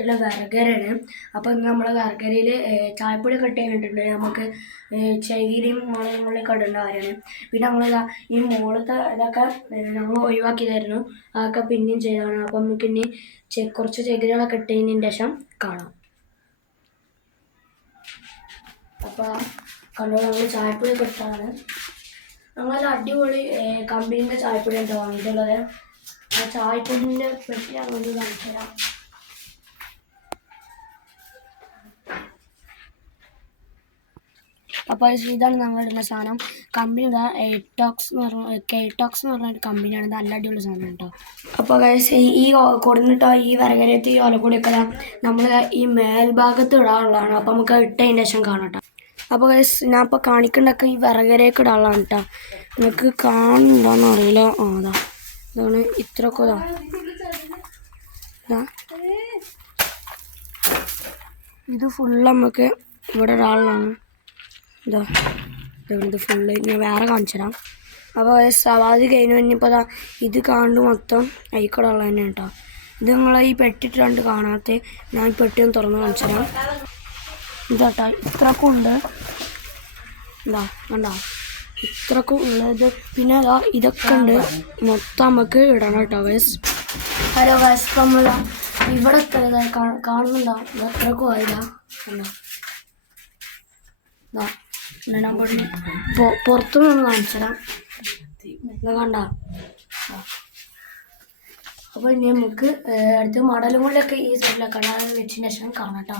വീട്ടിലെ വിറകരയാണ്. അപ്പോൾ ഇന്ന് നമ്മളെ വിറകരയിൽ ചായപ്പൊടി കട്ട് ചെയ്തിട്ടുണ്ട്. നമുക്ക് ചകിരിയും മുളകൊക്കെ ഇടേണ്ട കാര്യമാണ്. പിന്നെ നമ്മളിതാ ഈ മുകളത്തെ ഇതൊക്കെ നമ്മൾ ഒഴിവാക്കിയതായിരുന്നു, അതൊക്കെ പിന്നെയും ചെയ്തതാണ്. അപ്പം നമുക്ക് ഇനി കുറച്ച് ചകിരികളൊക്കെ ഇട്ടതിന് ശേഷം കാണാം. അപ്പോൾ കണ്ടോ, നമ്മൾ ചായപ്പൊടി ഒക്കെ ഇട്ടതാണ്. നമ്മളത് അടിപൊളി കമ്പനീൻ്റെ ചായപ്പൊടിയാണ് വാങ്ങിയിട്ടുള്ളത്. ആ ചായപ്പൊടിൻ്റെ പെട്ടി ഞാൻ കൊണ്ട് കാണിച്ചു തരാം. അപ്പോൾ ഇതാണ് ഞങ്ങളിടുന്ന സാധനം. കമ്പനി ഇതാ കെയ്ടോക്സ് എന്ന് പറഞ്ഞ ഒരു കമ്പനിയാണ്. നല്ല അടിപൊളി സാധനം കേട്ടോ. അപ്പോൾ ഈ കൊടുന്നിട്ടോ ഈ വിറകരത്ത് ഈ ഒലക്കൂടിയൊക്കെ നമ്മൾ ഈ മേൽഭാഗത്ത് ഇടാനുള്ളതാണ്. അപ്പോൾ നമുക്ക് ഇട്ടതിന് ശേഷം കാണാം. അപ്പോൾ ഞാൻ ഇപ്പോൾ കാണിക്കേണ്ടൊക്കെ ഈ വിറകരയൊക്കെ ഇടാനുള്ളതാണ് കേട്ടോ. നിങ്ങൾക്ക് കാണുന്നുണ്ടോയെന്ന് അറിയില്ല. അതാ ഇതാണ് ഇത്രയൊക്കെ ഇത് ഫുള്ള് നമുക്ക് ഇവിടെ ഒരാളാണ്. ഇത് ഫുള്ള് ഞാൻ വേറെ കാണിച്ചു തരാം. അപ്പോൾ സവാദ് കഴിഞ്ഞു. ഇനിയിപ്പോൾ ഇത് കാണുന്നത് മൊത്തം അയിക്കൂടെ ഉള്ളത് തന്നെയാണ് കേട്ടോ. ഇത് നിങ്ങൾ ഈ പെട്ടിട്ട് കാണാത്ത ഞാൻ ഈ പെട്ടി ഒന്ന് തുറന്ന് കാണിച്ചു തരാം. ഇതാട്ടോ ഇത്രക്കും ഉണ്ട്. കണ്ടോ ഇത്രക്കും ഉള്ളത്. പിന്നെ ഇതൊക്കെ ഉണ്ട്. മൊത്തം നമുക്ക് ഇടണം കേട്ടോ ഗൈസ്. ഹലോ ഗൈസ്, ഇപ്പം നമ്മൾ ഇവിടെ എത്ര കാണുന്നുണ്ടോ? ഇത് അത്രക്കും ആയില്ല. കണ്ടോ ഞാൻ പുറത്തുനിന്ന് കാണിച്ചു തരാം. കണ്ട. അപ്പോൾ ഇനി നമുക്ക് അടുത്ത മടലും കൊണ്ടൊക്കെ ഈ സൈഡിലൊക്കെ വെച്ചതിന് ശേഷം കാണാം കേട്ടോ.